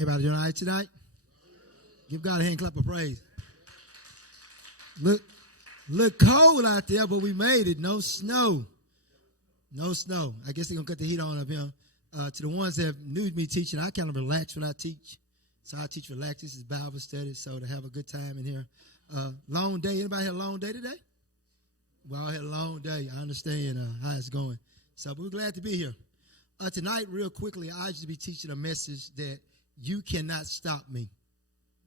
Everybody doing all right tonight? Give God a hand clap of praise. Look cold out there, but we made it. No snow. No snow. I guess they're going to cut the heat on up here. To the ones that knew me teaching, I kind of relax when I teach. So I teach relax. This is Bible study, so to have a good time in here. Long day. Anybody had a long day today? We all had a long day. I understand how it's going. So we're glad to be here. Tonight, real quickly, I just be teaching a message that you cannot stop me.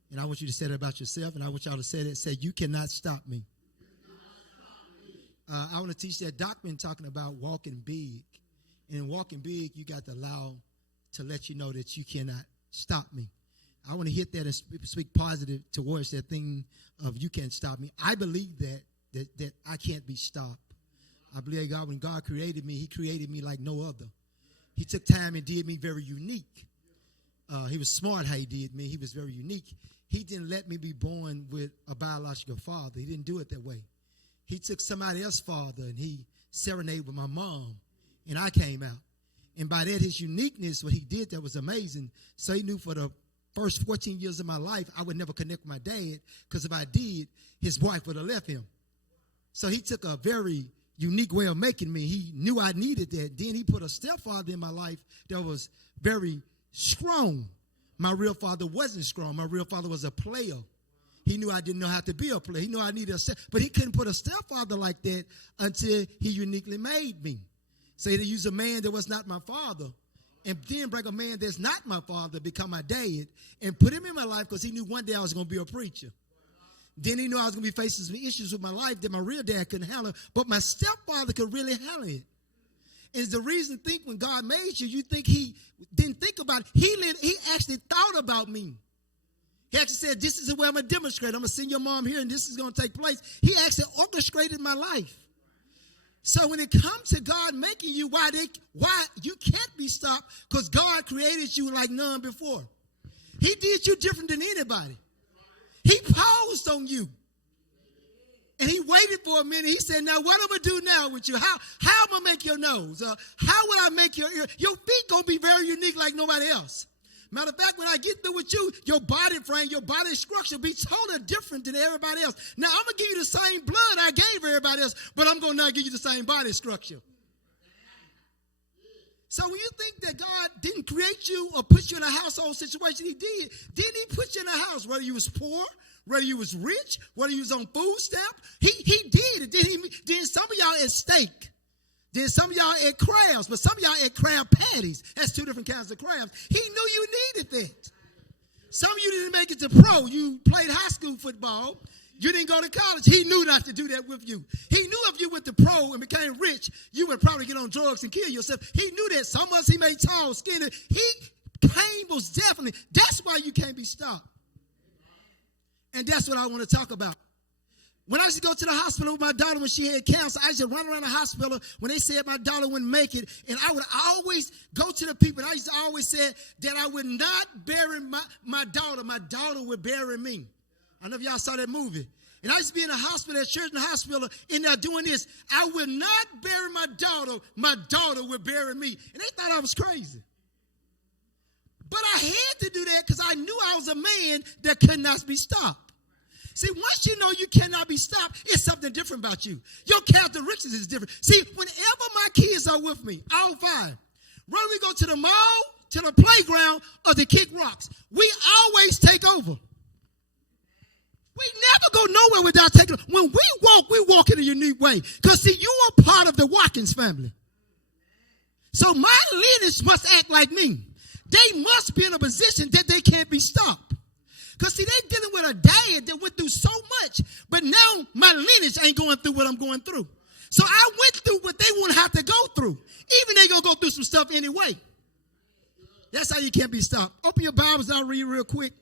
And I want you to say that about yourself, and I want y'all to say that. Say, you cannot stop me. I want to teach that doctrine talking about walking big. And in walking big, you got to allow to let you know that you cannot stop me. I want to hit that and speak positive towards that thing of you can't stop me. I believe that I can't be stopped. I believe God, when God created me, he created me like no other. He took time and did me very unique. He was smart how he did me. He was very unique. He didn't let me be born with a biological father. He didn't do it that way. He took somebody else's father and he serenaded with my mom, and I came out. And by that, his uniqueness, what he did that was amazing. So he knew for the first 14 years of my life, I would never connect with my dad, because if I did, his wife would have left him. So he took a very unique way of making me. He knew I needed that. Then he put a stepfather in my life that was very strong. My real father wasn't strong. My real father was a player. He knew I didn't know how to be a player. He knew I needed a step, but he couldn't put a stepfather like that until he uniquely made me. So he used a man that was not my father, and then bring a man that's not my father, become my dad, and put him in my life because he knew one day I was going to be a preacher. Then he knew I was going to be facing some issues with my life that my real dad couldn't handle, but my stepfather could really handle it. Is the reason think when God made you, you think he didn't think about it. He actually thought about me. He actually said, this is the way I'm going to demonstrate. I'm going to send your mom here, and this is going to take place. He actually orchestrated my life. So when it comes to God making you, why you can't be stopped, because God created you like none before. He did you different than anybody. He paused on you. And he waited for a minute. He said, now what I'm going to do now with you? How am I going to make your nose? How will I make your ear? Your feet going to be very unique like nobody else. Matter of fact, when I get through with you, your body frame, your body structure will be totally different than everybody else. Now, I'm going to give you the same blood I gave everybody else, but I'm going to not give you the same body structure. So when you think that God didn't create you or put you in a household situation, he did. Didn't he put you in a house, whether you was poor, whether you was rich, whether you was on food stamp? He did it. Then some of y'all at steak. Then some of y'all ate crabs, but some of y'all ate crab patties. That's two different kinds of crabs. He knew you needed that. Some of you didn't make it to pro. You played high school football. You didn't go to college. He knew not to do that with you. He knew if you went to pro and became rich, you would probably get on drugs and kill yourself. He knew that. Some of us he made tall, skinny. He came most definitely. That's why you can't be stopped. And that's what I want to talk about. When I used to go to the hospital with my daughter when she had cancer, I used to run around the hospital when they said my daughter wouldn't make it. And I would always go to the people. And I used to always say that I would not bury my daughter. My daughter would bury me. I don't know if y'all saw that movie. And I used to be in the hospital, at church in the hospital, in there doing this. I would not bury my daughter. My daughter would bury me. And they thought I was crazy. But I had to do that because I knew I was a man that could not be stopped. See, once you know you cannot be stopped, it's something different about you. Your characteristics is different. See, whenever my kids are with me, all five, whether we go to the mall, to the playground, or to kick rocks, we always take over. We never go nowhere without taking over. When we walk in a unique way. Because, see, you are part of the Watkins family. So my lineage must act like me. They must be in a position that they can't be stopped. Because, see, they're dealing with a dad that went through so much, but now my lineage ain't going through what I'm going through. So I went through what they won't have to go through. Even they going to go through some stuff anyway. That's how you can't be stopped. Open your Bibles, I'll read real quick.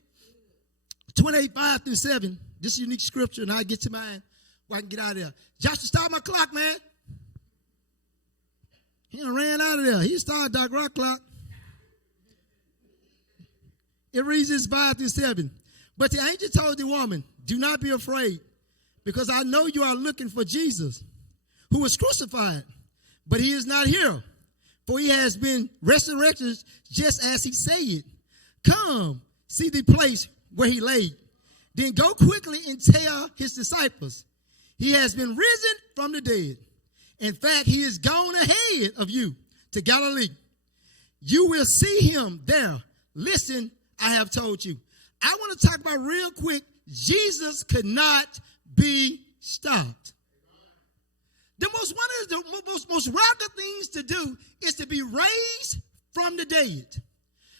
28:5-7. This is unique scripture, and I'll get to mine where I can get out of there. Joshua, start my clock, man. He done ran out of there. He started Dr. Rock clock. It reads this 5-7. But the angel told the woman, do not be afraid, because I know you are looking for Jesus, who was crucified. But he is not here, for he has been resurrected just as he said. Come, see the place where he laid. Then go quickly and tell his disciples, he has been risen from the dead. In fact, he is gone ahead of you to Galilee. You will see him there. Listen, I have told you. I want to talk about real quick, Jesus could not be stopped. One of the most radical things to do is to be raised from the dead.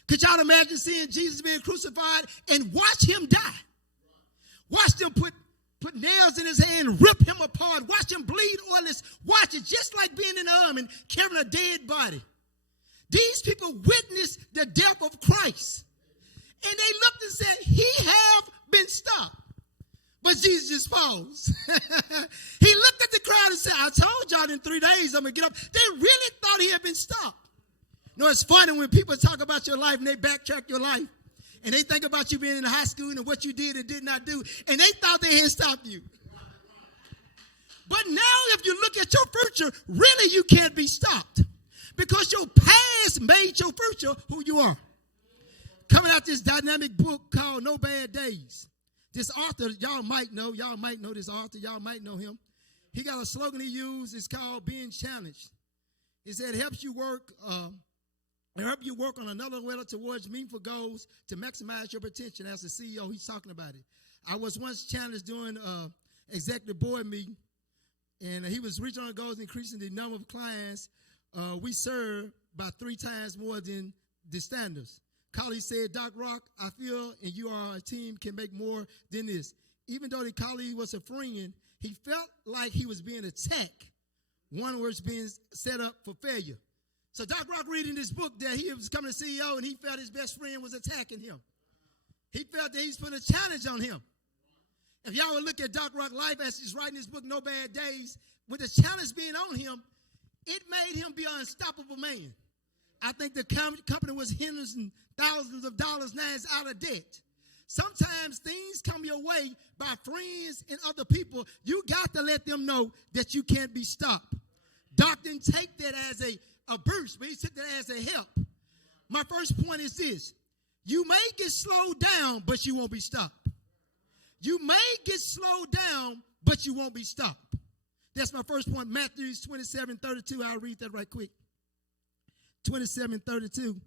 Could y'all imagine seeing Jesus being crucified and watch him die? Watch them put nails in his hand, rip him apart, watch him bleed oilless. Watch it, just like being in the army and carrying a dead body. These people witnessed the death of Christ. And they looked and said, he have been stopped. But Jesus just paused. He looked at the crowd and said, I told y'all in 3 days I'm going to get up. They really thought he had been stopped. You know, it's funny when people talk about your life and they backtrack your life. And they think about you being in high school and what you did and did not do. And they thought they had stopped you. But now if you look at your future, really you can't be stopped. Because your past made your future who you are. Coming out this dynamic book called No Bad Days. This author, y'all might know this author, y'all might know him. He got a slogan he used, it's called Being Challenged. He said, it helps you work on another level towards meaningful goals to maximize your potential. As a CEO, he's talking about it. I was once challenged during executive board meeting, and he was reaching our goals, increasing the number of clients we serve by 3 times more than the standards. Colleague said, Doc Rock, I feel and you are a team can make more than this. Even though the colleague was a friend, he felt like he was being attacked. One was being set up for failure. So Doc Rock reading this book that he was becoming a CEO and he felt his best friend was attacking him. He felt that he's putting a challenge on him. If y'all would look at Doc Rock's life as he's writing this book, No Bad Days, with the challenge being on him, it made him be an unstoppable man. I think the company was hundreds and thousands of dollars now is out of debt. Sometimes things come your way by friends and other people. You got to let them know that you can't be stopped. Doc didn't take that as a boost, but he took that as a help. My first point is this. You may get slowed down, but you won't be stopped. You may get slowed down, but you won't be stopped. That's my first point. Matthew 27:32. I'll read that right quick. 27:32.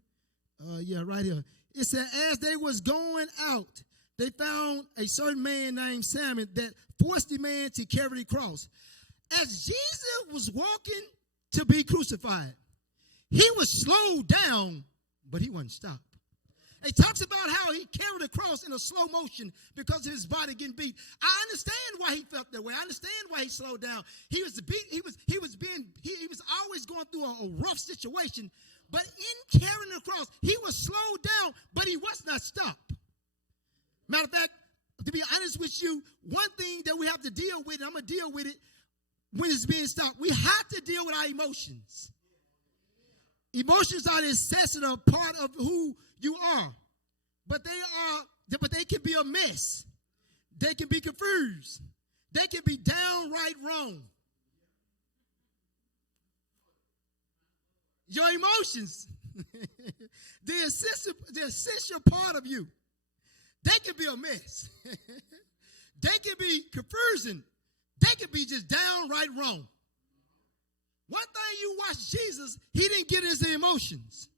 Right here. It said, as they was going out, they found a certain man named Simon that forced the man to carry the cross. As Jesus was walking to be crucified, he was slowed down, but he wasn't stopped. It talks about how he carried the cross in a slow motion because of his body getting beat. I understand why he felt that way. I understand why he slowed down. He was always going through a rough situation. But in carrying the cross, he was slowed down, but he was not stopped. Matter of fact, to be honest with you, one thing that we have to deal with, and I'm going to deal with it when it's being stopped, we have to deal with our emotions. Emotions are the essential part of who you are. But they can be a mess. They can be confused. They can be downright wrong. Your emotions, the essential part of you, they can be a mess. They can be confusing. They can be just downright wrong. One thing you watch Jesus, he didn't get into emotions.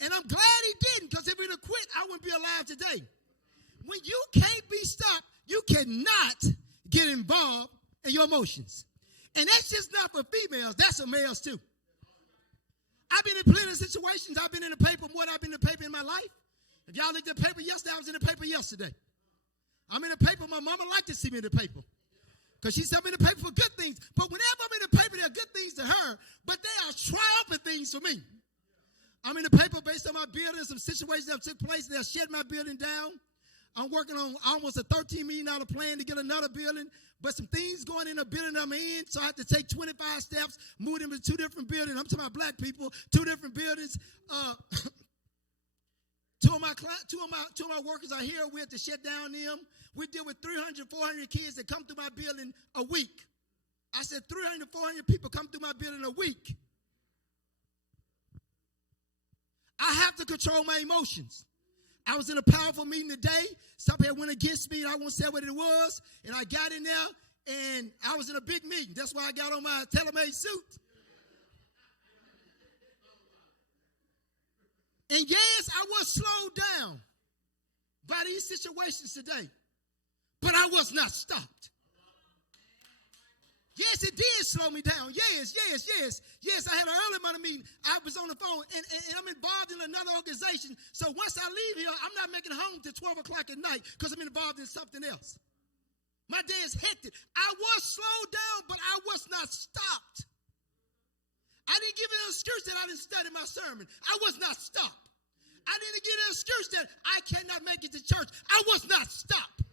And I'm glad he didn't, because if he'd have quit, I wouldn't be alive today. When you can't be stopped, you cannot get involved in your emotions. And that's just not for females, that's for males too. I've been in plenty of situations. I've been in the paper more than I've been in the paper in my life. If y'all looked at the paper yesterday, I was in the paper yesterday. I'm in the paper. My mama liked to see me in the paper because she said I'm in the paper for good things. But whenever I'm in the paper, there are good things to her, but they are triumphant things for me. I'm in the paper based on my building, some situations that took place. They'll shut my building down. I'm working on almost a $13 million plan to get another building, but some things going in the building I'm in, so I have to take 25 steps, move them to 2 different buildings. I'm talking about black people, 2 different buildings. Two of my workers are here. We have to shut down them. We deal with 300, 400 kids that come through my building a week. I said 300, 400 people come through my building a week. I have to control my emotions. I was in a powerful meeting today. Somebody went against me, and I won't say what it was. And I got in there, and I was in a big meeting. That's why I got on my tailor-made suit. And yes, I was slowed down by these situations today, but I was not stopped. Yes, it did slow me down. Yes. I had an early morning meeting. I was on the phone, and I'm involved in another organization. So once I leave here, I'm not making it home till 12 o'clock at night because I'm involved in something else. My day is hectic. I was slowed down, but I was not stopped. I didn't give an excuse that I didn't study my sermon. I was not stopped. I didn't give an excuse that I cannot make it to church. I was not stopped.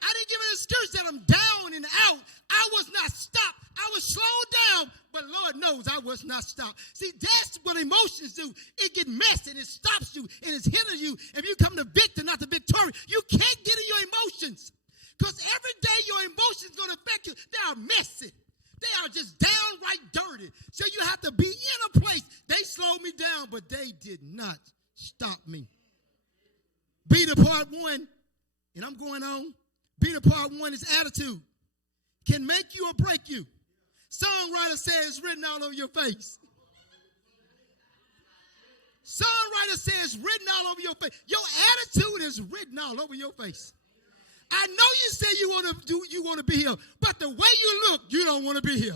I didn't give an excuse that I'm down and out. I was not stopped. I was slowed down, but Lord knows I was not stopped. See, that's what emotions do. It gets messy and it stops you and it's hindering you. If you come the victor, not the victory, you can't get in your emotions. Because every day your emotions going to affect you. They are messy. They are just downright dirty. So you have to be in a place. They slowed me down, but they did not stop me. Be the part one, and I'm going on. Be the part one is attitude. Can make you or break you. Songwriter says it's written all over your face. Songwriter says it's written all over your face. Your attitude is written all over your face. I know you say you want to be here, but the way you look, you don't want to be here.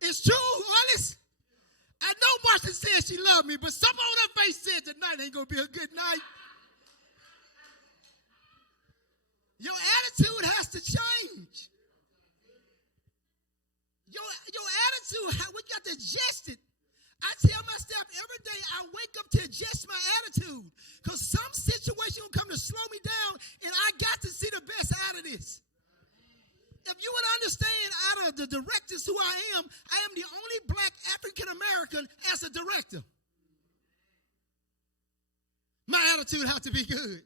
It's true, honest. I know Martha said she loved me, but something on her face said tonight ain't going to be a good night. Your attitude has to change. Your attitude, we got to adjust it. I tell myself every day I wake up to adjust my attitude because some situation will come to slow me down, and I got to see the best out of this. If you would understand, out of the directors who I am the only black African-American as a director. My attitude has to be good.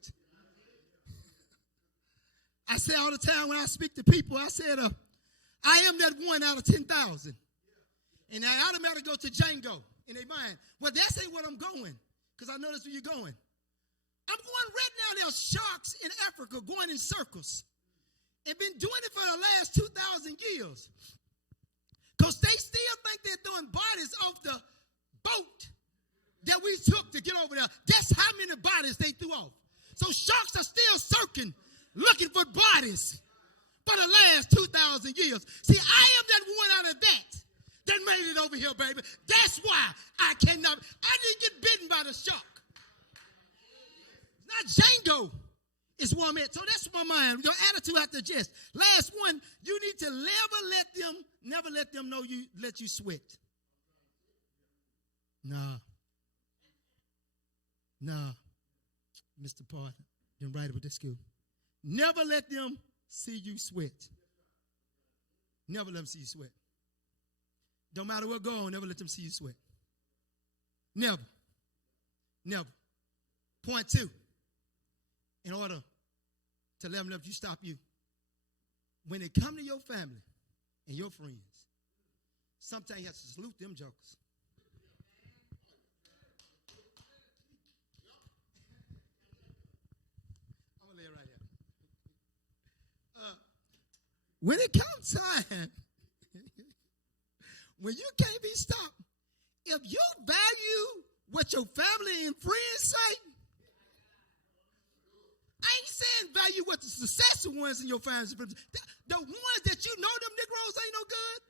I say all the time when I speak to people, I said, I am that one out of 10,000. And I automatically go to Django in their mind. Well, that's ain't what I'm going, because I know that's where you're going. I'm going right now. There's sharks in Africa going in circles and been doing it for the last 2,000 years. Because they still think they're throwing bodies off the boat that we took to get over there. That's how many bodies they threw off. So sharks are still circling, looking for bodies for the last 2,000 years. See, I am that one out of that made it over here, baby. That's why I didn't get bitten by the shark. Not Django is where I'm at. So that's my mind. Your attitude has to adjust. Last one, you need to never let them know let you sweat. Nah. Mr. Parton, been right with this school. Never let them see you sweat. Never let them see you sweat. Don't matter what goes on, never let them see you sweat. Never. Point two, in order to let you stop you, when it come to your family and your friends, sometimes you have to salute them jokers. I'm going to lay it right here. When it comes time, when you can't be stopped, if you value what your family and friends say, I ain't saying value what the successful ones in your family. The ones that you know them Negroes ain't no good,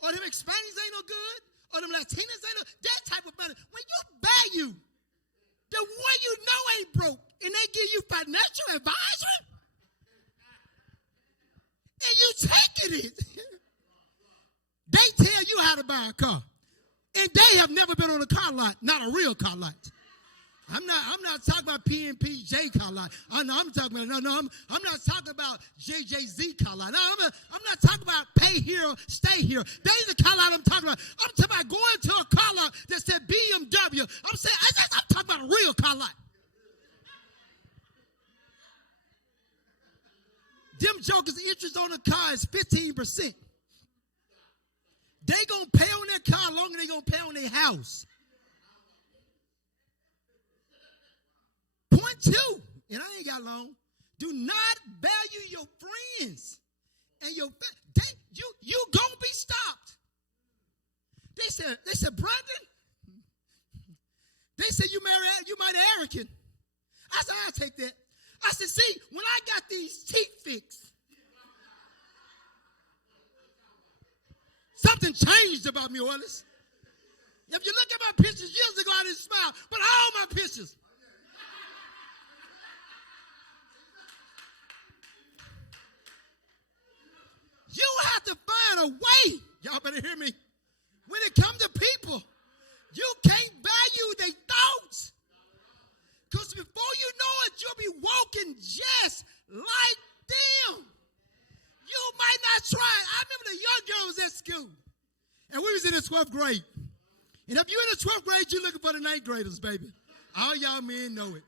or them Hispanics ain't no good, or them Latinos ain't no good, that type of money. When you value the one you know ain't broke, and they give you financial advisory, and you taking it, they tell you how to buy a car. And they have never been on a car lot, not a real car lot. I'm not talking about PNPJ car lot. I'm not talking about I'm not talking about JJZ car lot. No, I'm not talking about pay here, stay here. That ain't the car lot I'm talking about. I'm talking about going to a car lot that said BMW. I'm talking about a real car lot. Them jokers' interest on the car is 15%. They gonna pay on their car longer than they gonna pay on their house. 2, and I ain't got long. Do not value your friends and your you gonna be stopped. They said, Brandon, they said you might arrogant. I said, I'll take that. I said, see, when I got these teeth fixed, something changed about me, Wallace. If you look at my pictures years ago, I didn't smile, but all my pictures. You have to find a way. Y'all better hear me. When it comes to people, you can't value their thoughts. Because before you know it, you'll be walking just like them. You might not try. I remember the young girl was at school. And we was in the 12th grade. And if you're in the 12th grade, you're looking for the 9th graders, baby. All y'all men know it.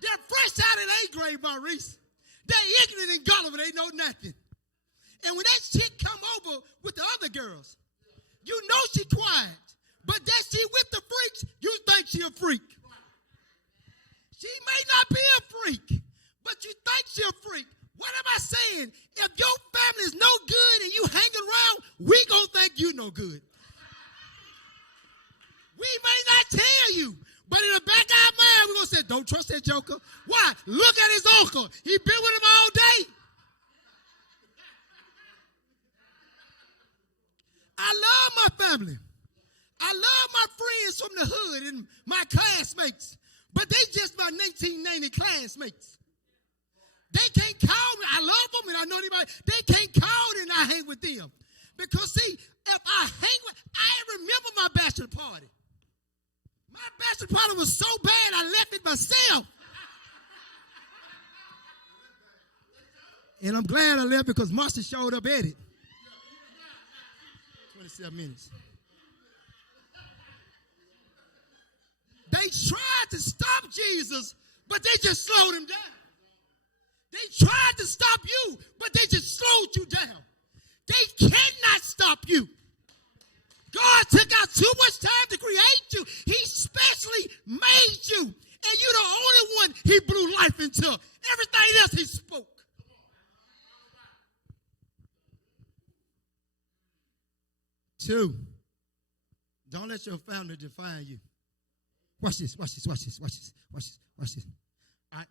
They're fresh out of 8th grade, Maurice. They're ignorant and gullible. They know nothing. And when that chick come over with the other girls, you know she quiet. But that she with the freaks, you think she a freak. She may not be a freak, but you think she a freak. What am I saying? If your family is no good and you hanging around, we gonna think you no good. We may not tell you, but in the back of our mind, we're gonna say, don't trust that joker. Why? Look at his uncle. He been with him all day. I love my family. I love my friends from the hood and my classmates, but they just my 1990 classmates. They can't call me. I love them and I know anybody. They can't call me and I hang with them. Because see, if I remember my bachelor party. My bachelor party was so bad I left it myself. And I'm glad I left because Marcia showed up at it. 27 minutes. They tried to stop Jesus, but they just slowed him down. They tried to stop you, but they just slowed you down. They cannot stop you. God took out too much time to create you. He specially made you. And you're the only one he blew life into. Everything else he spoke. Two, don't let your family define you. Watch this, watch this, watch this, watch this, watch this, watch this. All right.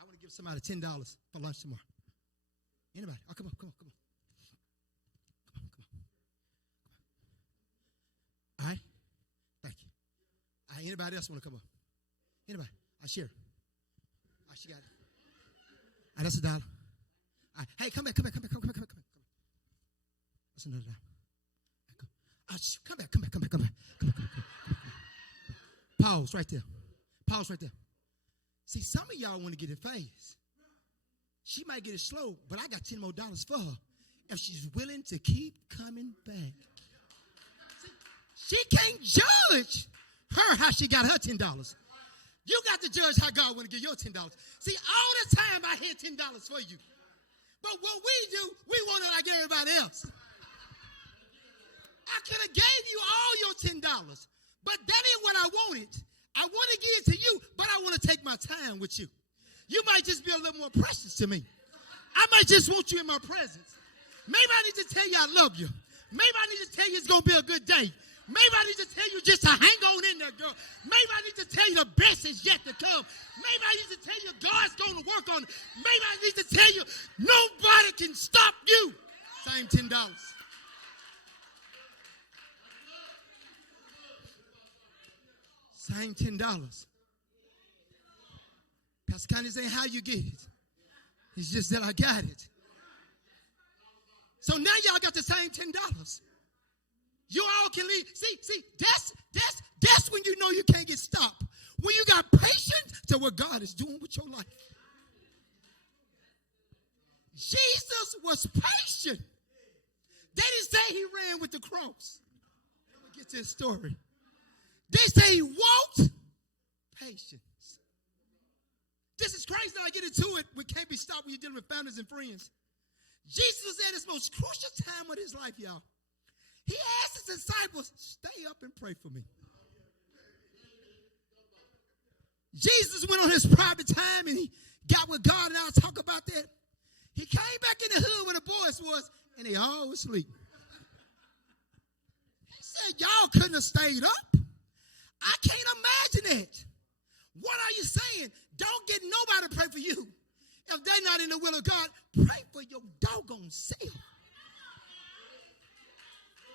I want to give somebody $10 for lunch tomorrow. Anybody? Oh, come on, come on, come on. Come on, come on. All right. Thank you. All right, anybody else want to come up? Anybody? I share. All right, she got it. All right, that's $1. All right. Hey, come back, come back, come back, come back, come back, come back. That's another $1. Come back, come back, come back, come back. Come back, come back, come back. Pause right there. Pause right there. See, some of y'all want to get it fast. She might get it slow, but I got $10 more for her if she's willing to keep coming back. See, she can't judge her how she got her $10. You got to judge how God want to give your $10. See, all the time I had $10 for you. But what we do, we want it like everybody else. I could have gave you all your $10, but that ain't what I wanted. I want to give it to you, but I want to take my time with you. You might just be a little more precious to me. I might just want you in my presence. Maybe I need to tell you I love you. Maybe I need to tell you it's going to be a good day. Maybe I need to tell you just to hang on in there, girl. Maybe I need to tell you the best is yet to come. Maybe I need to tell you God's going to work on it. Maybe I need to tell you nobody can stop you. Same $10. Same $10. Pastor Connie saying how you get it. It's just that I got it. So now y'all got the same $10. You all can leave. See, that's when you know you can't get stopped. When you got patience to what God is doing with your life. Jesus was patient. They didn't say he ran with the cross. I'm going to get to his story. They say he walked patience. This is crazy. Now I get into it. We can't be stopped when you're dealing with families and friends. Jesus was at his most crucial time of his life, y'all. He asked his disciples, stay up and pray for me. Jesus went on his private time and he got with God, and I'll talk about that. He came back in the hood where the boys was, and they all was asleep. He said, y'all couldn't have stayed up. I can't imagine it. What are you saying? Don't get nobody to pray for you. If they're not in the will of God, pray for your doggone self.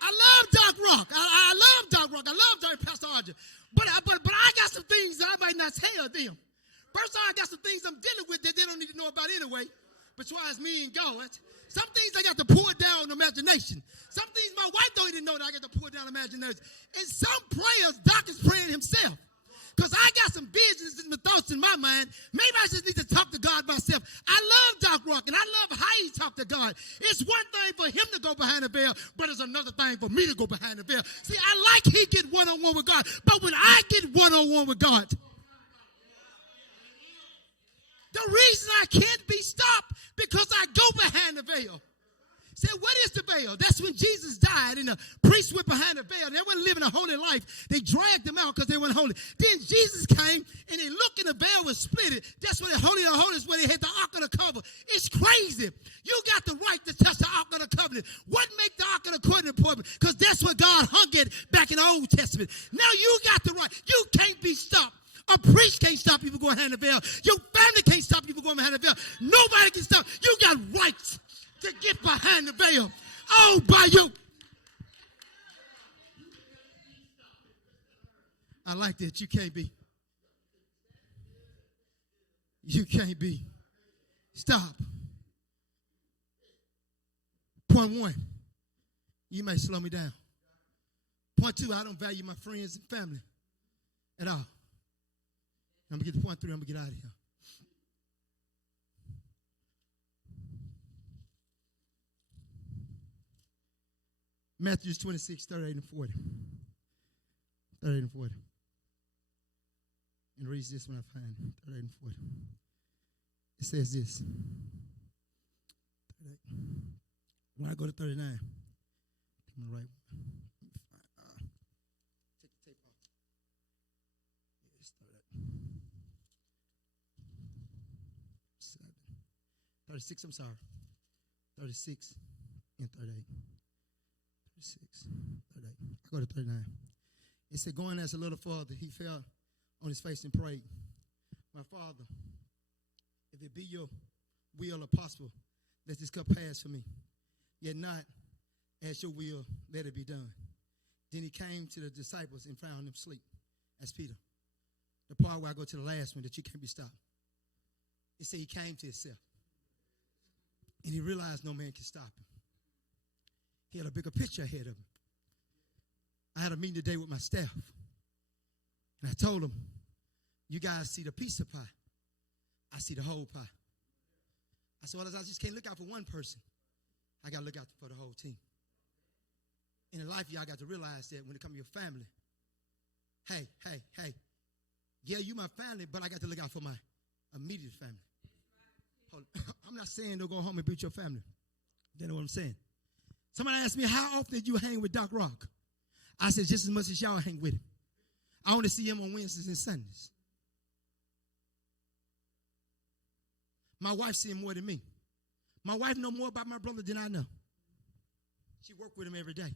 I love Doc Rock. I love Doc Rock. I love Pastor Archer. But I got some things that I might not tell them. First of all, I got some things I'm dealing with that they don't need to know about anyway. Besides me and God. Some things I got to pour down imagination. Some things my wife don't even know that I got to pour down imagination. And some prayers, Doc is praying himself. Because I got some visions and thoughts in my mind. Maybe I just need to talk to God myself. I love Doc Rock, and I love how he talked to God. It's one thing for him to go behind the veil, but it's another thing for me to go behind the veil. See, I like he get one-on-one with God, but when I get one-on-one with God, the reason I can't be stopped because I go behind the veil. Say, what is the veil? That's when Jesus died and the priests went behind the veil. They weren't living a holy life. They dragged them out because they weren't holy. Then Jesus came and they looked and the veil was split. That's where the Holy of Holies, where they had the Ark of the Covenant. It's crazy. You got the right to touch the Ark of the Covenant. What make the Ark of the Covenant important? Because that's what God hung it back in the Old Testament. Now you got the right. You can't be stopped. A priest can't stop you from going behind the veil. Your family can't stop you from going behind the veil. Nobody can stop. You got rights to get behind the veil. Oh, by you. I like that. You can't be. You can't be. Stop. Point one, you may slow me down. Point two, I don't value my friends and family at all. I'm going to get to point three. I'm going to get out of here. Matthew 26, 38 and 40. 38 and 40. And reads this when I find it. 38 and 40. It says this. 38. When I go to 39, I'm right. Take the tape off. Yes, 36, I'm sorry. 36 and 38. 36, 38. I go to 39. It said, going as a little farther, he fell on his face and prayed, my Father, if it be your will or possible, let this cup pass for me. Yet not as your will, let it be done. Then he came to the disciples and found them asleep, as Peter. The part where I go to the last one that you can't be stopped. It said he came to himself. And he realized no man can stop him. He had a bigger picture ahead of him. I had a meeting today with my staff. And I told them, you guys see the piece of pie. I see the whole pie. I said, well, I just can't look out for one person. I got to look out for the whole team. And in life, y'all got to realize that when it comes to your family, hey, yeah, you my family, but I got to look out for my immediate family. I'm not saying don't go home and beat your family. You know what I'm saying? Somebody asked me, how often do you hang with Doc Rock? I said, just as much as y'all hang with him. I only see him on Wednesdays and Sundays. My wife see him more than me. My wife know more about my brother than I know. She work with him every day.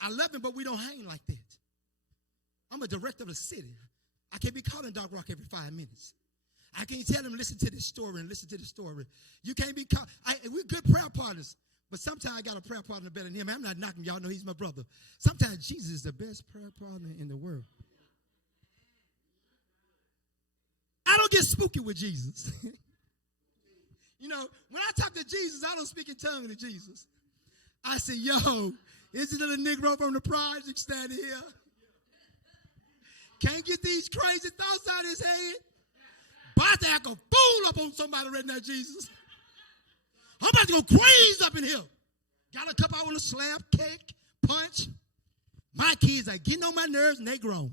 I love him, but we don't hang like that. I'm a director of the city. I can't be calling Doc Rock every 5 minutes. I can't tell him, listen to this story and listen to this story. You can't be called. We're good prayer partners, but sometimes I got a prayer partner better than him. I'm not knocking. Y'all know he's my brother. Sometimes Jesus is the best prayer partner in the world. I don't get spooky with Jesus. You know, when I talk to Jesus, I don't speak in tongues to Jesus. I say, yo, isn't it a Negro from the project standing here? Can't get these crazy thoughts out of his head. About to act a fool up on somebody right now, Jesus. I'm about to go crazy up in here. Got a couple I want to slap, kick, punch. My kids are getting on my nerves and they grown.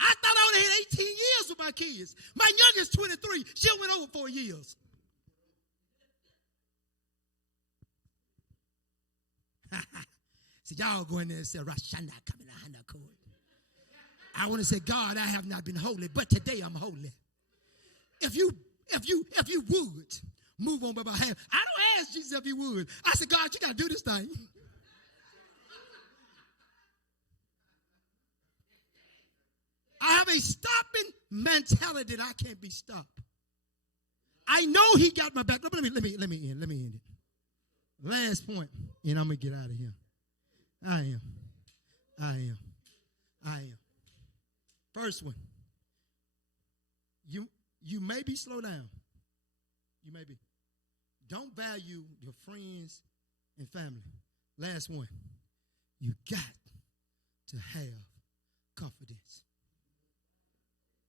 I thought I only had 18 years with my kids. My youngest 23. She went over 4 years. See, y'all go in there and say, Rashanda coming out of court. I want to say, God, I have not been holy, but today I'm holy. If you would move on by my hand. I don't ask Jesus if he would. I said, God, you got to do this thing. I have a stopping mentality that I can't be stopped. I know he got my back. Let me end it. Last point, and I'm going to get out of here. I am. First one. You may be slow down. You may be. Don't value your friends and family. Last one. You got to have confidence.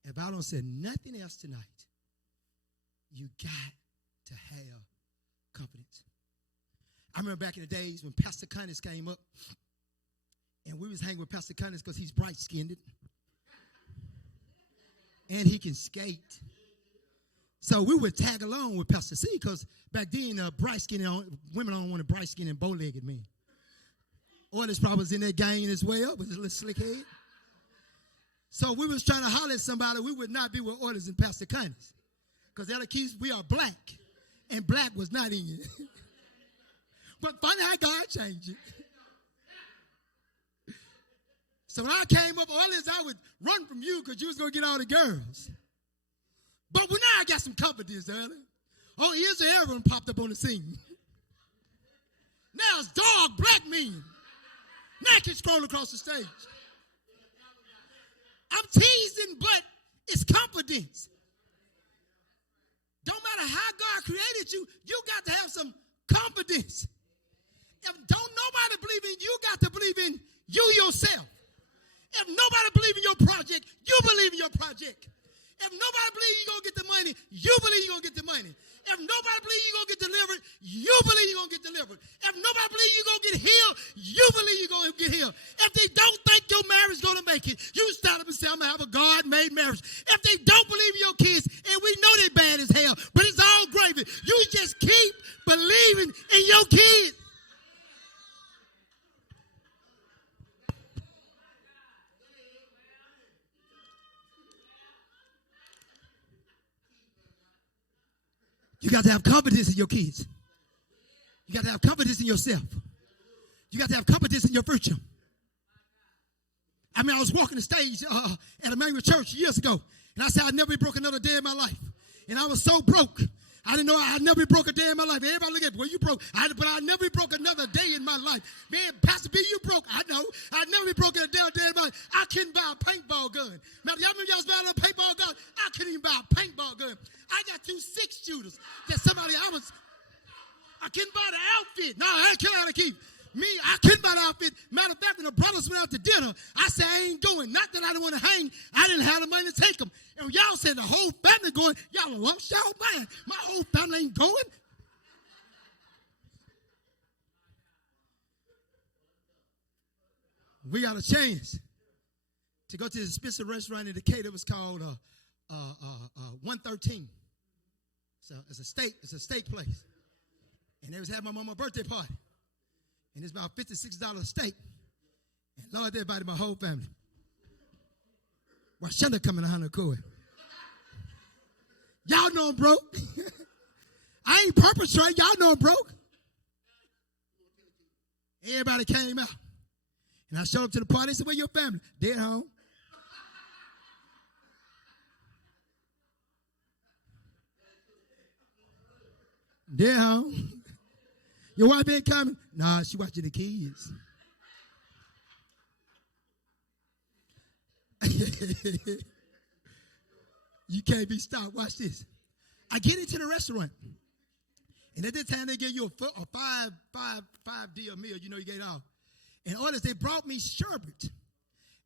If I don't say nothing else tonight, you got to have confidence. I remember back in the days when Pastor Cunnings came up, and we was hanging with Pastor Cunnings because he's bright-skinned, and he can skate. So we would tag along with Pastor C because back then, bright-skinned women don't want a bright-skinned and bow-legged man. Otis probably was in that gang as well with his little slick head. So we was trying to holler at somebody. We would not be with Otis and Pastor Cunnings because Elder Keys, we are black, and black was not in it. But funny how God changed it. So when I came up, Otis, I would run from you because you was going to get all the girls. But now I got some confidence, Elder. Oh, here's the Aaron popped up on the scene. Now it's dog, black men. Now I can scroll across the stage. I'm teasing, but it's confidence. Don't matter how God created you, you got to have some confidence. If don't nobody believe in you, got to believe in you yourself. If nobody believe in your project, you believe in your project. If nobody believes you're going to get the money, you believe you're going to get the money. If nobody believes you're going to get delivered, you believe you're going to get delivered. If nobody believes you're going to get healed, you believe you're going to get healed. If they don't think your marriage is going to make it, you start up and say, I'm going to have a God-made marriage. If they don't believe in your kids, and we know they're bad as hell, but it's all gravy, you just keep believing in your kids. You got to have confidence in your kids. You got to have confidence in yourself. You got to have confidence in your future. I mean, I was walking the stage at Emmanuel Church years ago, and I said I'd never be broke another day in my life. And I was so broke. I didn't know I'd never be broke a day in my life. Everybody look at me, well, you broke. But I'd never be broke another day in my life. Man, Pastor B, you broke. I know. I'd never be broke a day in my life. I couldn't buy a paintball gun. Now, y'all remember y'all was buying a paintball gun? I couldn't even buy a paintball gun. I got 2 6-shooters that I couldn't buy the outfit. No, I can't keep. Me, I couldn't buy the outfit. Matter of fact, when the brothers went out to dinner, I said, I ain't going. Not that I didn't want to hang. I didn't have the money to take them. And when y'all said the whole family going, y'all lost y'all mind. My whole family ain't going. We got a chance to go to this expensive restaurant in Decatur. It was called 113. So it's a steak place. And they was having my mama's birthday party. And it's about $56 a steak. And Lord, they invited my whole family. Well, Shunda coming to Hanakoi. Y'all know I'm broke. I ain't perpetrating. Y'all know I'm broke. Everybody came out. And I showed up to the party. They said, where your family? They're at home. They're home. Your wife ain't coming? Nah, she watching the kids. You can't be stopped. Watch this. I get into the restaurant. And at that time, they gave you a five deal meal. You know, you get it all. And orders, they brought me sherbet.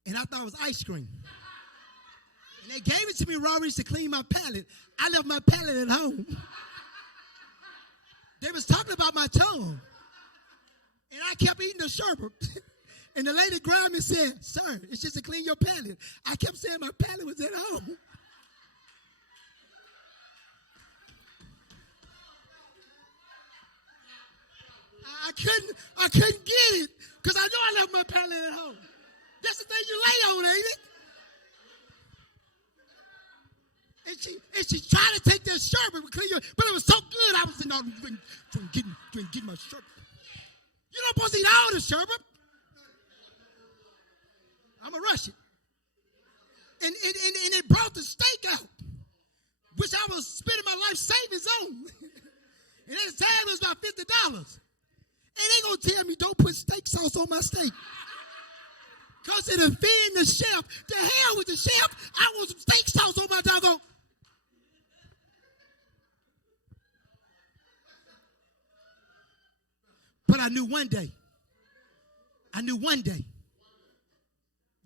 And I thought it was ice cream. And they gave it to me raw to clean my palate. I left my palate at home. They was talking about my tongue. And I kept eating the sherbet. And the lady grabbed me and said, sir, it's just to clean your palate. I kept saying my palate was at home. I couldn't get it because I know I left my palate at home. That's the thing you lay on, ain't it? she tried to take that sherbet, but it was so good. I was sitting on getting my sherbet. You're not supposed to eat all the sherbet. I'm going to rush it. And it brought the steak out, which I was spending my life savings on. And at the time, it was about $50. And they going to tell me, don't put steak sauce on my steak. Because it offends the chef. The hell with the chef. I want some steak sauce on my doggone. But I knew one day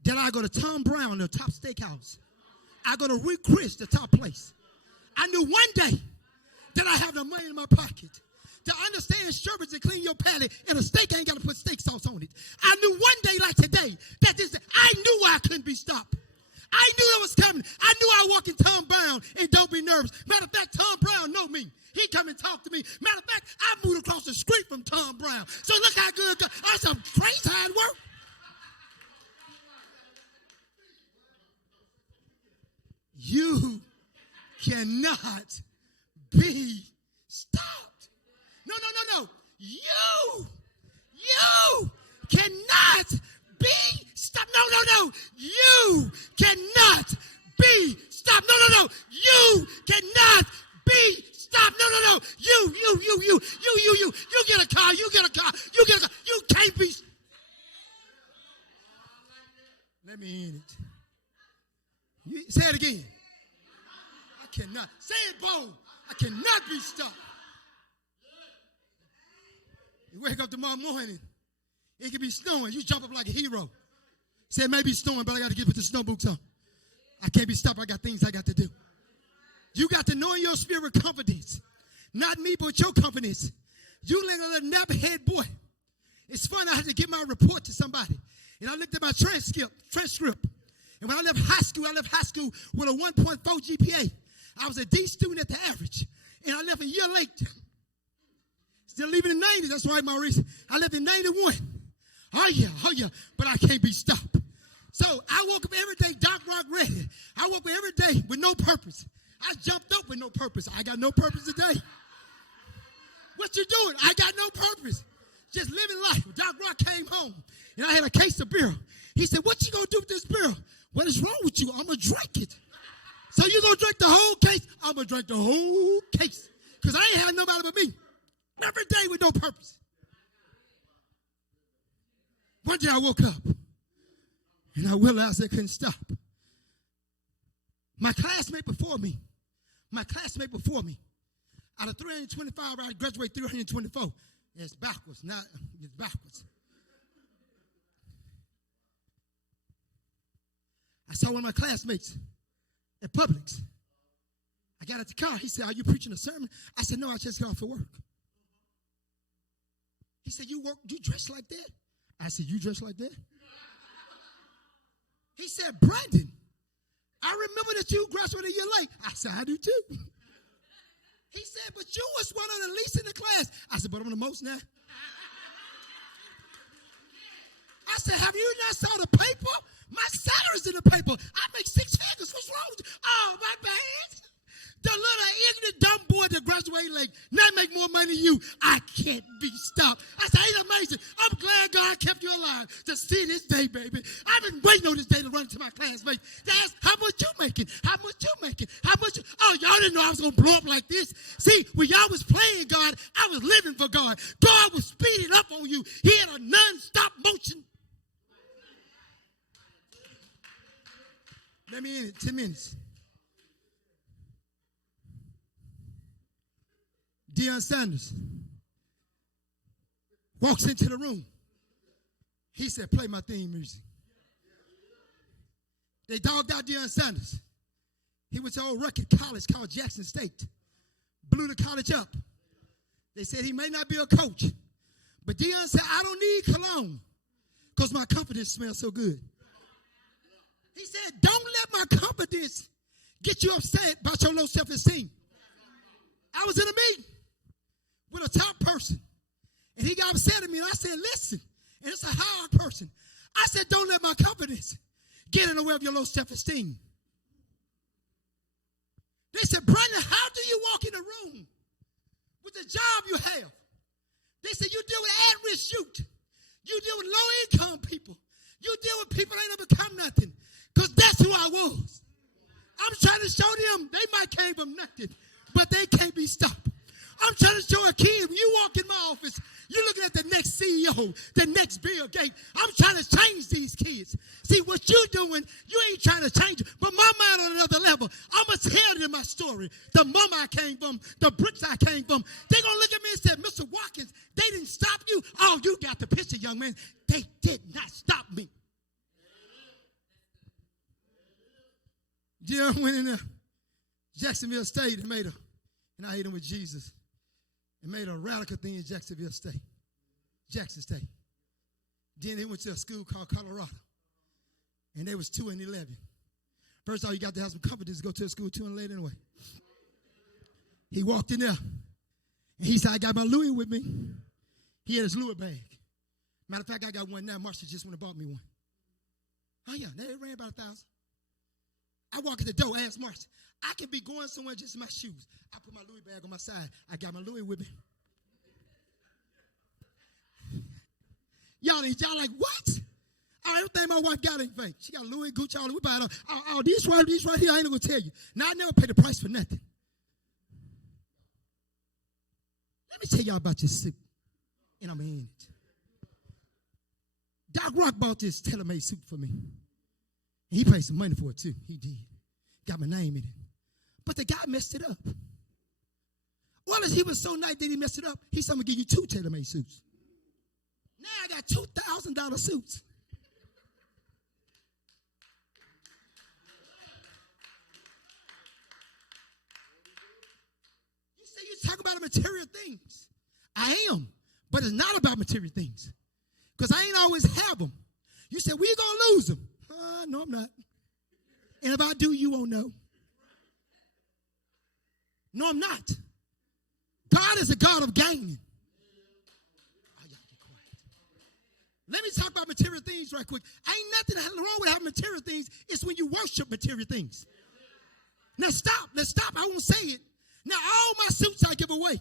that I go to Tom Brown, the top steakhouse. I go to Rick Chris, the top place. I knew one day that I have the money in my pocket to understand sherbets and clean your palate, and a steak ain't got to put steak sauce on it. I knew one day like today that I knew I couldn't be stopped. I knew it was coming. I knew I walk in Tom Brown and don't be nervous. Matter of fact, Tom Brown know me. He come and talk to me. Matter of fact, I moved across the street from Tom Brown. So look how good that's some crazy hard work. You cannot be stopped. No. You cannot be stopped. No. You cannot be stopped. No. You cannot be stopped. No. You get a car. You get a car. You can't be. Let me in it. Say it again. I cannot. Say it bold. I cannot be stopped. You wake up tomorrow morning, it could be snowing. You jump up like a hero. Say it may be snowing, but I got to get with the snow boots on. I can't be stopped. I got things I got to do. You got to know in your spirit confidence. Not me, but your confidence. You like a little nappy-head boy. It's fun. I had to give my report to somebody. And I looked at my transcript. And when I left high school with a 1.4 GPA. I was a D student at the average. And I left a year late. Still leaving in the 90s. That's right, Maurice. I left in 91. Oh, yeah. But I can't be stopped. So I woke up every day, Doc Rock ready. I woke up every day with no purpose. I jumped up with no purpose. I got no purpose today. What you doing? I got no purpose. Just living life. Doc Rock came home, and I had a case of beer. He said, what you going to do with this beer? What is wrong with you? I'm going to drink it. So you going to drink the whole case? I'm going to drink the whole case. Because I ain't had nobody but me. Every day with no purpose. One day I woke up, and I realized I couldn't stop. My classmate before me, out of 325, I graduated 324. It's backwards. Now it's backwards. I saw one of my classmates at Publix. I got at the car. He said, are you preaching a sermon? I said, no, I just got off of work. He said, you dress like that? I said, you dress like that? He said, Brandon, I remember that you graduated a year late. I said, I do too. He said, but you was one of the least in the class. I said, but I'm the most now. I said, have you not saw the paper? My salary's in the paper. I make 6 figures. What's wrong with you? Oh, my bad. The little ignorant dumb boy that graduated late now make more money than you. I can't be stopped. I said, ain't it amazing? I'm glad God kept you alive to see this day, baby. I've been waiting on this day to run to my classmates to ask, how much you making? How much you making? How much you? Oh, y'all didn't know I was going to blow up like this. See, when y'all was playing God, I was living for God. God was speeding up on you. He had a non-stop motion. Let me in it, 10 minutes. Deion Sanders walks into the room. He said, play my theme music. They dogged out Deion Sanders. He went to an old record college called Jackson State. Blew the college up. They said he may not be a coach. But Deion said, I don't need cologne because my confidence smells so good. He said, don't let my confidence get you upset about your low self-esteem. I was in a meeting with a top person, and he got upset at me, and I said, listen, and it's a hard person. I said, don't let my confidence get in the way of your low self-esteem. They said, Brandon, how do you walk in a room with the job you have? They said, you deal with at-risk youth. You deal with low-income people. You deal with people that ain't gonna become nothing. Because that's who I was. I'm trying to show them they might came from nothing, but they can't be stopped. I'm trying to show a kid, when you walk in my office, you're looking at the next CEO, the next Bill Gates. I'm trying to change these kids. See, what you doing, you ain't trying to change it. But my mind on another level, I'm going to tell them my story. The mama I came from, the bricks I came from. They're going to look at me and say, Mr. Watkins, they didn't stop you. Oh, you got the picture, young man. They did not stop me. Yeah, I went in there, Jacksonville State, and and I hate them with Jesus. And made a radical thing in Jacksonville State, Jackson State. Then they went to a school called Colorado. And they was 2 and 11. First of all, you got to have some confidence to go to a school 2 and 11 anyway. He walked in there. And he said, I got my Louis with me. He had his Louis bag. Matter of fact, I got one now. Marcia just went and bought me one. Oh, yeah, they ran about 1,000. I walk in the door, ask Marcia, I can be going somewhere just in my shoes. I put my Louis bag on my side. I got my Louis with me. Y'all like, what? Everything my wife got ain't fake. She got Louis, Gucci, all we buy it. Oh, these right here, I ain't gonna tell you. Now, I never pay the price for nothing. Let me tell y'all about this suit. And I'm in it. Doc Rock bought this tailor-made suit for me. He paid some money for it, too. He did. Got my name in it. But the guy messed it up. Well, as he was so nice that he messed it up, he said, I'm going to give you 2 tailor-made suits. Now I got $2,000 suits. You say you talk about material things. I am, but it's not about material things. Because I ain't always have them. You said, we're going to lose them. No, I'm not. And if I do, you won't know. No, I'm not. God is a God of gaining. Oh, y'all get quiet. Let me talk about material things right quick. Ain't nothing wrong with having material things. It's when you worship material things. Now stop. Let's stop. I won't say it. Now all my suits I give away.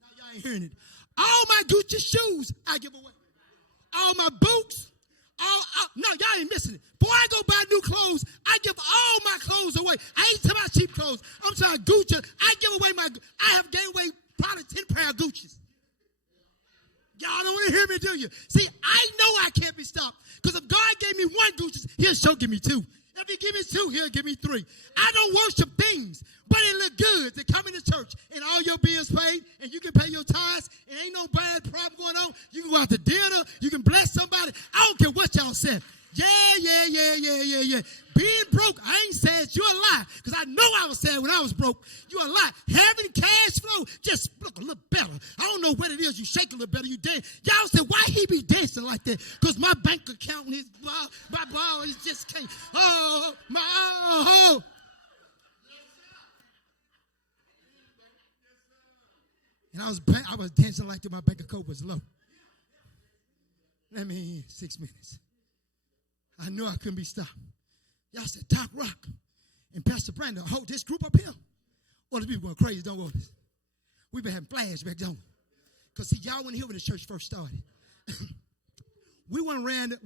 Now y'all ain't hearing it. All my Gucci shoes I give away. All my boots. No, y'all ain't missing it. Before I go buy new clothes, I give all my clothes away. I ain't talking about cheap clothes. I'm talking Gucci. I give away I have gave away probably 10 pair of Gucci's. Y'all don't want to hear me, do you? See, I know I can't be stopped. Because if God gave me 1 Gucci, he'll sure give me 2. If he give me 2, he'll give me 3. I don't worship things, but it look good to come into church and all your bills paid and you can pay your tithes and ain't no bad problem going on. You can go out to dinner. You can bless somebody. I don't care what y'all said. Yeah. Being broke, I ain't sad. You're a lie. Because I know I was sad when I was broke. You're a lie. Having cash flow just look a little better. I don't know what it is. You shake a little better. You dance. Y'all said, why he be dancing like that? Because my bank account and my ball, he just can't. And I was dancing like that. My bank account was low. Let me in 6 minutes. I knew I couldn't be stopped. Y'all said, Doc Rock and Pastor Brandon, this group up here. All the people going crazy, don't want this. We've been having flashbacks, don't we? Because see, y'all weren't here when the church first started. we weren't riding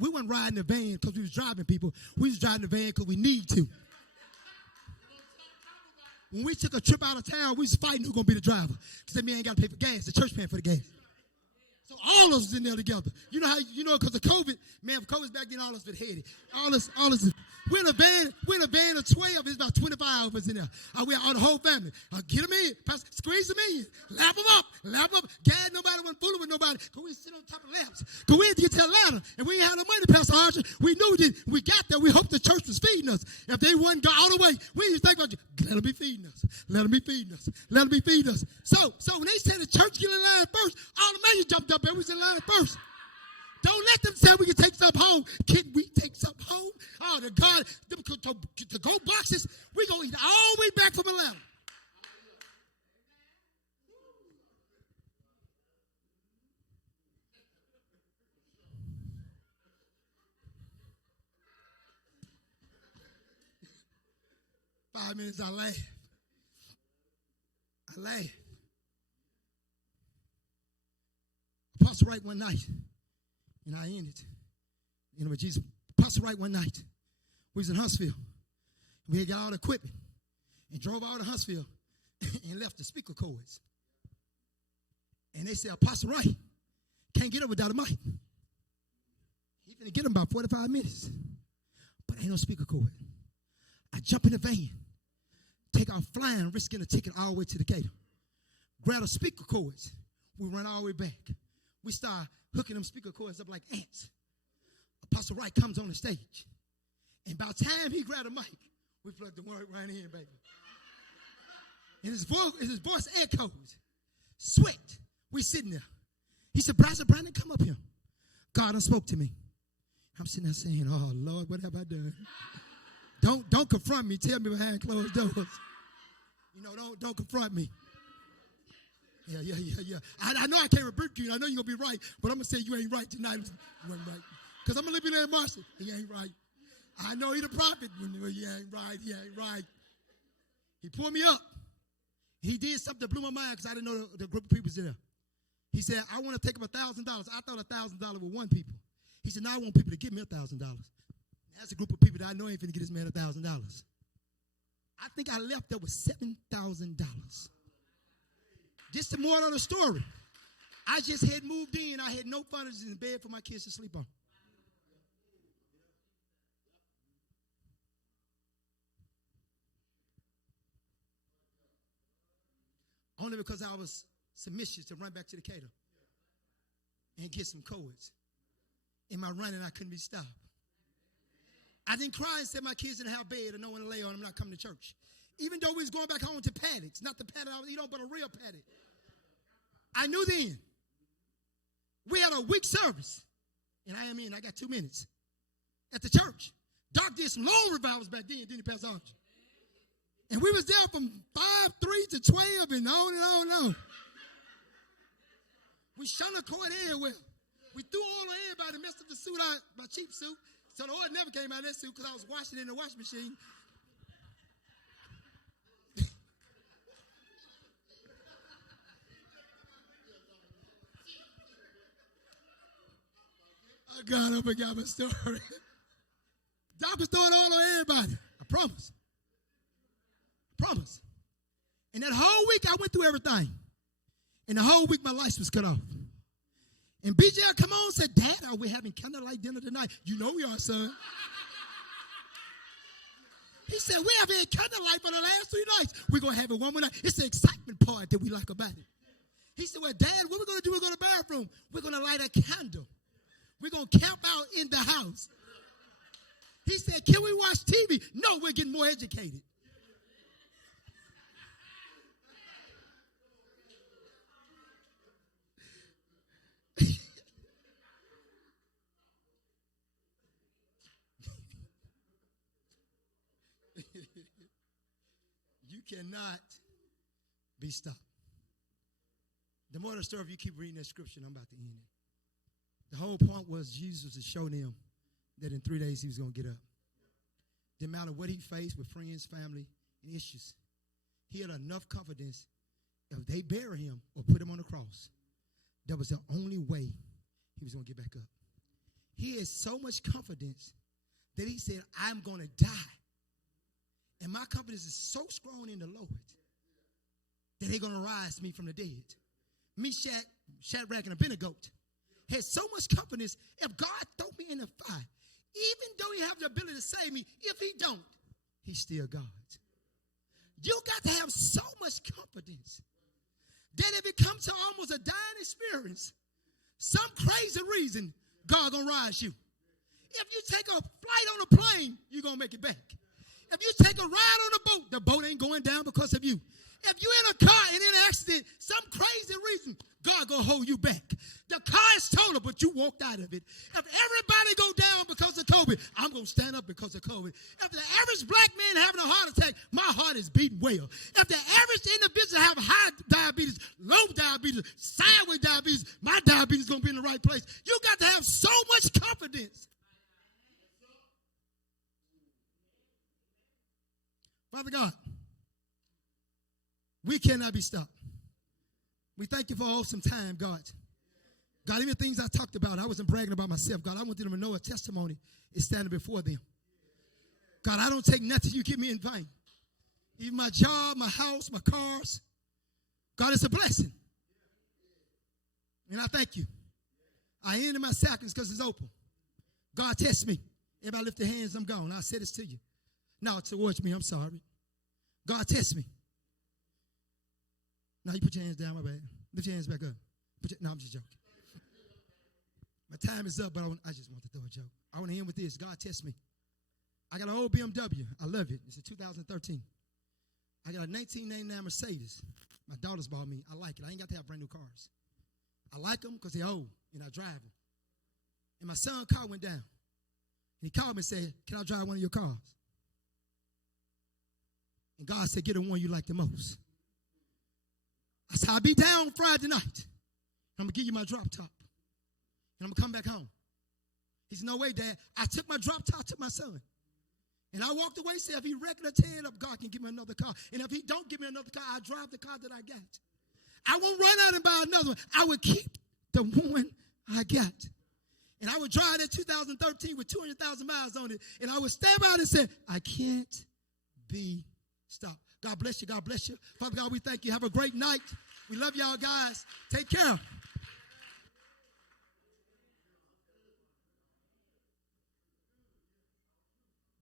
the van because we was driving people. We was driving the van because we need to. When we took a trip out of town, we was fighting who's going to be the driver. Because that man ain't got to pay for gas. The church paying for the gas. So all of us was in there together. You know how, because of COVID, man, if COVID's back then, all of us been headed. All of us, we're in a van of 12, it's about 25 of us in there. We all the whole family. Get them in, squeeze them in, lap them up. Gad, nobody wasn't fooling with nobody. Because we sit on top of laps. Because we had to get to the ladder. And we ain't had no money, Pastor Archer. We knew that we got there. We hoped the church was feeding us. If they wouldn't go all the way, we didn't think about you. Let them be feeding us. Let them be feeding us. Let them be feeding us. So when they said the church get in line first, all the men jumped up and we was in line first. Don't let them say we can take something home. Can we take something home? Oh, the God, the gold boxes, we going to eat all the way back from Atlanta. 5 minutes, I laugh. Apostle Wright one night, and I ended. You know what Jesus, Apostle Wright one night, we was in Huntsville. We had got all the equipment and drove out to Huntsville and left the speaker cords. And they said, Apostle Wright can't get up without a mic. He's going to get him about 45 minutes. But ain't no speaker cord. I jump in the van, take off flying, risking a ticket all the way to the gate. Grab the speaker cords. We run all the way back. We start hooking them speaker cords up like ants. Apostle Wright comes on the stage. And by the time he grabbed the mic, we plugged the word right in, baby. And his voice echoes. Sweat. We sitting there. He said, Pastor Brandon, come up here. God done spoke to me. I'm sitting there saying, oh, Lord, what have I done? Don't confront me. Tell me behind closed doors. You know, don't confront me. Yeah. I know I can't rebuke you. I know you're going to be right. But I'm going to say you ain't right tonight. You ain't right. Because I'm going to leave you there, Marshall. He ain't right. I know he the prophet. He ain't right. He pulled me up. He did something that blew my mind because I didn't know the group of people was there. He said, I want to take him $1,000. I thought $1,000 was one people. He said, now I want people to give me $1,000. That's a group of people that I know ain't finna get this man $1,000. I think I left there with $7,000. Just the moral of the story. I just had moved in. I had no furniture in the bed for my kids to sleep on. Only because I was submissive to run back to the cater and get some cords. In my running, I couldn't be stopped. I didn't cry and said my kids didn't have bed or no one to lay on. I'm not coming to church. Even though we was going back home to paddocks, not the paddock I was eating on, but a real paddock. I knew then. We had a week service, and I got 2 minutes at the church. Doc did some long revivals back then, didn't he, Pastor Archie? And we was there from 5-3 to 12 and on and on. We shone the cord everywhere. We threw all on everybody, messed up the suit out, my cheap suit. So the oil never came out of that suit because I was washing it in the washing machine. Oh, God, I forgot my story. Doc was throwing all on everybody. I promise. And that whole week, I went through everything. And the whole week, my lights was cut off. And BJ come on and said, Dad, are we having candlelight dinner tonight? You know we are, son. He said, we have had candlelight for the last 3 nights. We're going to have it one more night. It's the excitement part that we like about it. He said, well, Dad, what we're going to do, we're going to the bathroom. We're going to light a candle. We're going to camp out in the house. He said, can we watch TV? No, we're getting more educated. You cannot be stopped. The more of the story, if you keep reading that scripture, I'm about to end it. The whole point was Jesus to show them that in 3 days he was going to get up. Didn't matter what he faced with friends, family, and issues. He had enough confidence if they bury him or put him on the cross. That was the only way he was going to get back up. He had so much confidence that he said, I'm going to die. And my confidence is so strong in the Lord that they're going to rise me from the dead. Meshach, Shadrach, and Abednego had so much confidence, if God throw me in the fire, even though he have the ability to save me, if he don't, he's still God. You got to have so much confidence that if it comes to almost a dying experience, some crazy reason, God going to rise you. If you take a flight on a plane, you're going to make it back. If you take a ride on the boat ain't going down because of you. If you're in a car and in an accident, some crazy reason, God gonna hold you back. The car is total, but you walked out of it. If everybody go down because of COVID, I'm gonna stand up because of COVID. If the average black man having a heart attack, my heart is beating well. If the average individual have high diabetes, low diabetes, sideways diabetes, my diabetes is gonna be in the right place. You got to have so much confidence. Father God, we cannot be stopped. We thank you for awesome time, God. God, even things I talked about, I wasn't bragging about myself. God, I want them to know a testimony is standing before them. God, I don't take nothing you give me in vain. Even my job, my house, my cars. God, it's a blessing. And I thank you. I ended my seconds because it's open. God, test me. Everybody lift their hands, I'm gone. I said this to you. No, towards me, I'm sorry. God, test me. Now you put your hands down, my bad. Lift your hands back up. No, I'm just joking. My time is up, but I just want to throw a joke. I want to end with this. God, test me. I got an old BMW. I love it. It's a 2013. I got a 1999 Mercedes. My daughters bought me. I like it. I ain't got to have brand new cars. I like them because they're old, and I drive them. And my son's car went down. And he called me and said, can I drive one of your cars? And God said, get the one you like the most. I said, I'll be down Friday night. I'm going to give you my drop top. And I'm going to come back home. He said, no way, Dad. I took my drop top to my son. And I walked away and said, if he reckon a 10 up, God can give me another car. And if he don't give me another car, I'll drive the car that I got. I won't run out and buy another one. I would keep the one I got. And I would drive that 2013 with 200,000 miles on it. And I would stand out and say, I can't be stopped. God bless you. God bless you. Father God, we thank you. Have a great night. We love y'all guys. Take care.